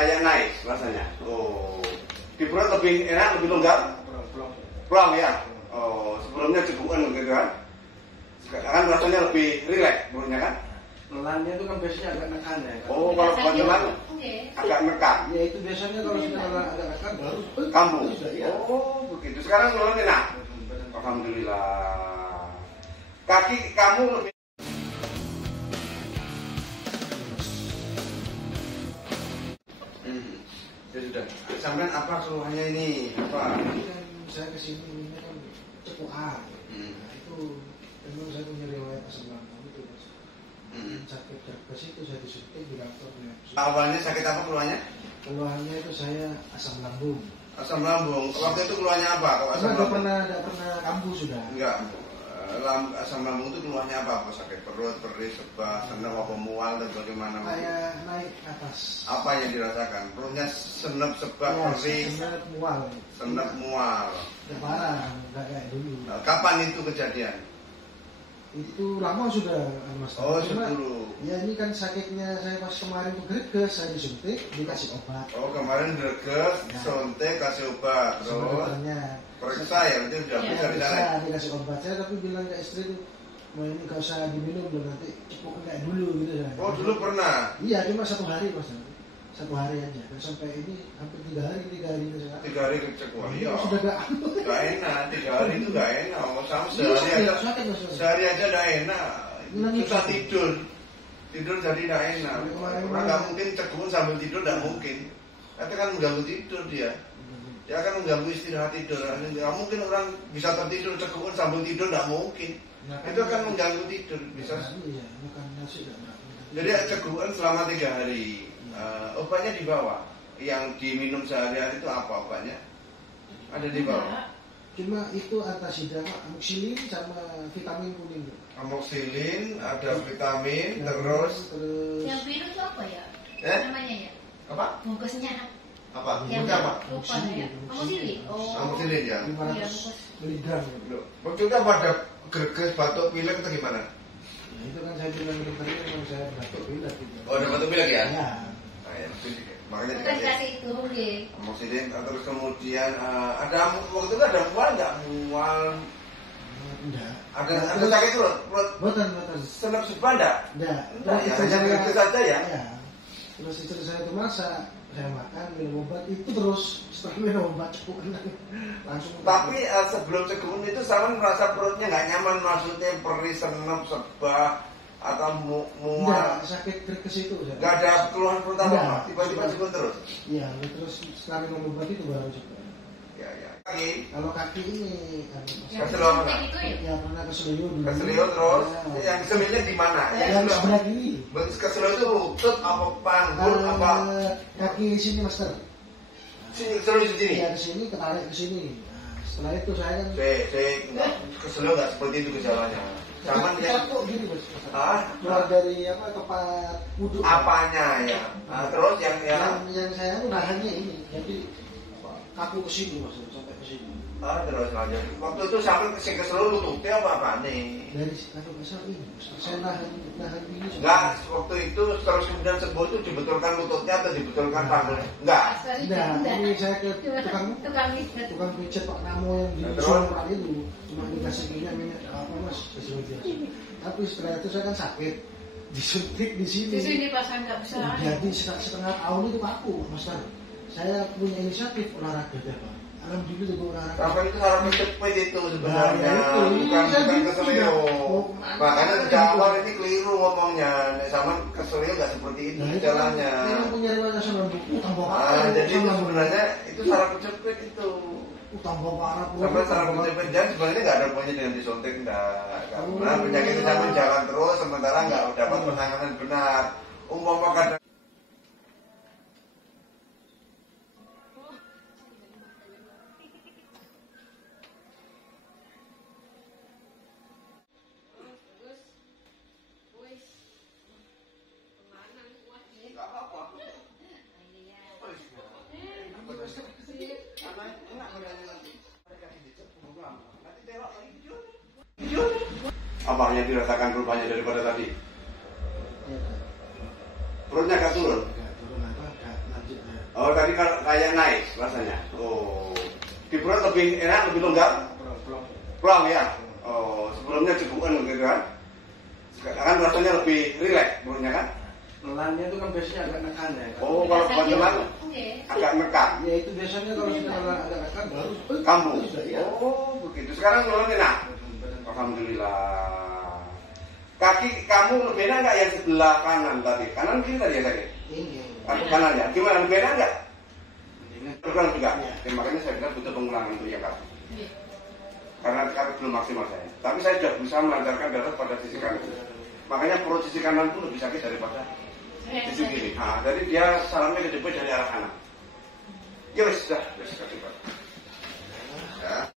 kayak naik rasanya. Oh, di perut lebih enak, lebih longgar. Plong ya. Oh, sebelumnya cekuan gitu kan. Sekarang rasanya lebih rileks perutnya kan. Melannya itu kan biasanya agak nekan ya. Oh, kalau kebetulan agak nekan. Ya itu biasanya kalau sudah agak nekan baru Kamu. Ya. Oh, begitu. Sekarang melan enak. Alhamdulillah. Kaki kamu lebih. Ya sudah. Sampai apa keluhannya ini? Apa? Ini kan saya kesini ini kan cekuan. Nah, itu memang saya punya riwayat asam lambung itu. Sakit ke situ saya disuntik di kantornya. Awalnya sakit apa keluhannya? Keluhannya itu saya asam lambung. Asam lambung. Waktu itu keluhannya apa? Kalau asam lambung? Enggak pernah kambuh sudah. Enggak. Asam lambung itu keluhannya apa? Apa sakit perut, perih, sebah, senam, apa mual dan bagaimana? Kayak naik atas. Apa yang dirasakan? Perutnya senep, sebah, Ya, perih, senep mual. senep, mual. Ya parah, enggak kayak dulu. Kapan itu kejadian? Itu lama sudah, Mas. Oh, Cuma, dulu. ya ini kan sakitnya saya pas kemarin tuh greges, saya disuntik, dikasih obat. Oh, kemarin greges, Ya. suntik, kasih obat, terus Dokternya periksa ya, itu udah bisa di sana. bisa dikasih obat. Saya tapi bilang ke istri tuh, mau ini gak usah diminum dulu nanti cukup kayak dulu gitu ya. Oh, dulu pernah? Iya, cuma 1 hari Mas. 1 hari aja. Dan sampai ini hampir 3 hari itu sekarang. 3 hari kecekuan. Iya. Sudah Gak enak, 3 hari itu gak enak. Sama Iya, sehari aja, sakit, Mas. sehari aja gak enak. Nangis. Susah tidur. Tidur jadi gak enak. Kemarin- Orang gak mungkin cekuan sambil tidur, gak mungkin. Itu kan mengganggu tidur dia. Dia akan mengganggu istirahat tidur. Gak mungkin orang bisa tertidur cekuan sambil tidur, gak mungkin. Itu akan mengganggu tidur. Bisa. Iya, makan nasi enggak. Jadi cekuan selama 3 hari. Obatnya dibawa. Yang diminum sehari-hari itu apa obatnya? Ada di bawah. Cuma itu antasida, amoxicillin sama vitamin kuning. Amoxicillin, ada vitamin, Ya, terus Yang biru itu apa ya? Namanya ya? apa? Bungkusnya Apa? yang Bungkusnya apa? lupa ya? Amoxicillin. Oh. Amoxicillin ya. 500 miligram. Loh, waktu itu apa ada greges, batuk, pilek atau gimana? Nah, itu kan saya bilang dokternya memang saya batuk pilek gitu. Oh, ada batuk pilek ya? Ya. Nah, ya, makanya Bukan dikasih kasih turun deh. amoxicillin. Terus kemudian ada waktu itu ada mual nggak? Mual. Enggak. Ada sakit perut? Botan. Senap sebah nggak? Enggak. Enggak ya, hanya greges saja ya? Ya. Terus istri saya itu masak, saya makan, minum obat itu terus setelah minum obat cukup langsung. Tapi sebelum cekuan itu sama merasa perutnya nggak nyaman, maksudnya perih, senep, sebah atau mual. Enggak, sakit greges itu. Nggak ada keluhan perut apa? Enggak. Tiba-tiba cekuan terus. Iya, terus setelah minum obat itu baru cukup. Ya. Kaki, Kalau kaki ini Yang Kesel apa? suntik itu ya? ya pernah keselio dulu. keselio terus. Ya. Yang keselionya di mana? Yang sebelah kiri. Keselio itu lutut apa panggul apa? Kaki sini master. Sini keselio di sini. Ya ke sini, ketarik ke sini. Nah, setelah itu saya kan Keselio nggak seperti itu gejalanya. Cuman yang kok gini Mas. ah, Keluar dari tempat wudhu. apanya ya? Terus yang Yang saya tuh nahannya ini. Jadi kaku ke sini Mas, sampai ke sini. terus lanjut. Waktu itu sampai keselio lututnya apa nih? Dari kalau besar ini, Mas. Saya nahan ini. Enggak, waktu itu terus kemudian sembuh itu dibetulkan lututnya atau dibetulkan panggulnya? Enggak. Nah, ini saya ke Tukang pijat. tukang pijat Pak Namo yang di Terus? Sumatera itu cuma dikasih minyak apa Mas, kasih biasa. Tapi setelah itu saya kan sakit, disuntik di sini. Di sini pas saya nggak bisa. Jadi setengah tahun itu kaku, Mas Tan. Saya punya inisiatif olahraga deh Pak. Alhamdulillah juga olahraga. Sampai itu salah mencepet itu sebenarnya, Nah, itu. bukan Saya bukan bingung keselio. juga. Makanya Gitu. sejak awal ini keliru ngomongnya. Nek sama keselio nggak seperti itu Nah, itu kan jalannya. dia punya riwayat asam lambung, tambah Ah, parah. jadi itu sebenarnya itu salah mencepet itu. Tambah parah. Sampai salah mencepet dan sebenarnya nggak ada hubungannya dengan disuntik enggak. Karena penyakit itu sampai jalan terus sementara nggak dapat penanganan benar. Umpama kadang apa yang dirasakan rupanya daripada tadi? Perutnya agak turun. Agak turun apa? Agak lanjut. Oh, tadi kayak naik rasanya. Oh, di perut lebih enak, lebih longgar. Plong ya. Oh, sebelumnya cegukan gitu kan. Sekarang rasanya lebih rileks perutnya kan. Nelannya itu kan biasanya agak nekan ya. Oh, kalau buat nelan agak nekan. Ya itu biasanya kalau sudah agak nekan baru Kambuh. sudah ya. Oh, begitu. Sekarang nelan enak. Alhamdulillah. Kaki kamu lebih enak nggak yang sebelah kanan tadi? Kanan kiri tadi ya tadi? Ini. Atau kanan ya? Gimana? Lebih enak nggak? Ini. Kurang juga. Ya, makanya saya bilang butuh pengulangan untuk yang kaki. Karena belum maksimal saya. Tapi saya sudah berusaha melancarkan darah pada sisi kanan. Makanya perut sisi kanan pun lebih sakit daripada sisi kiri. Nah, jadi dia salamnya ke depan dari arah kanan. Ya wes, sudah, kasih Pak. Ya.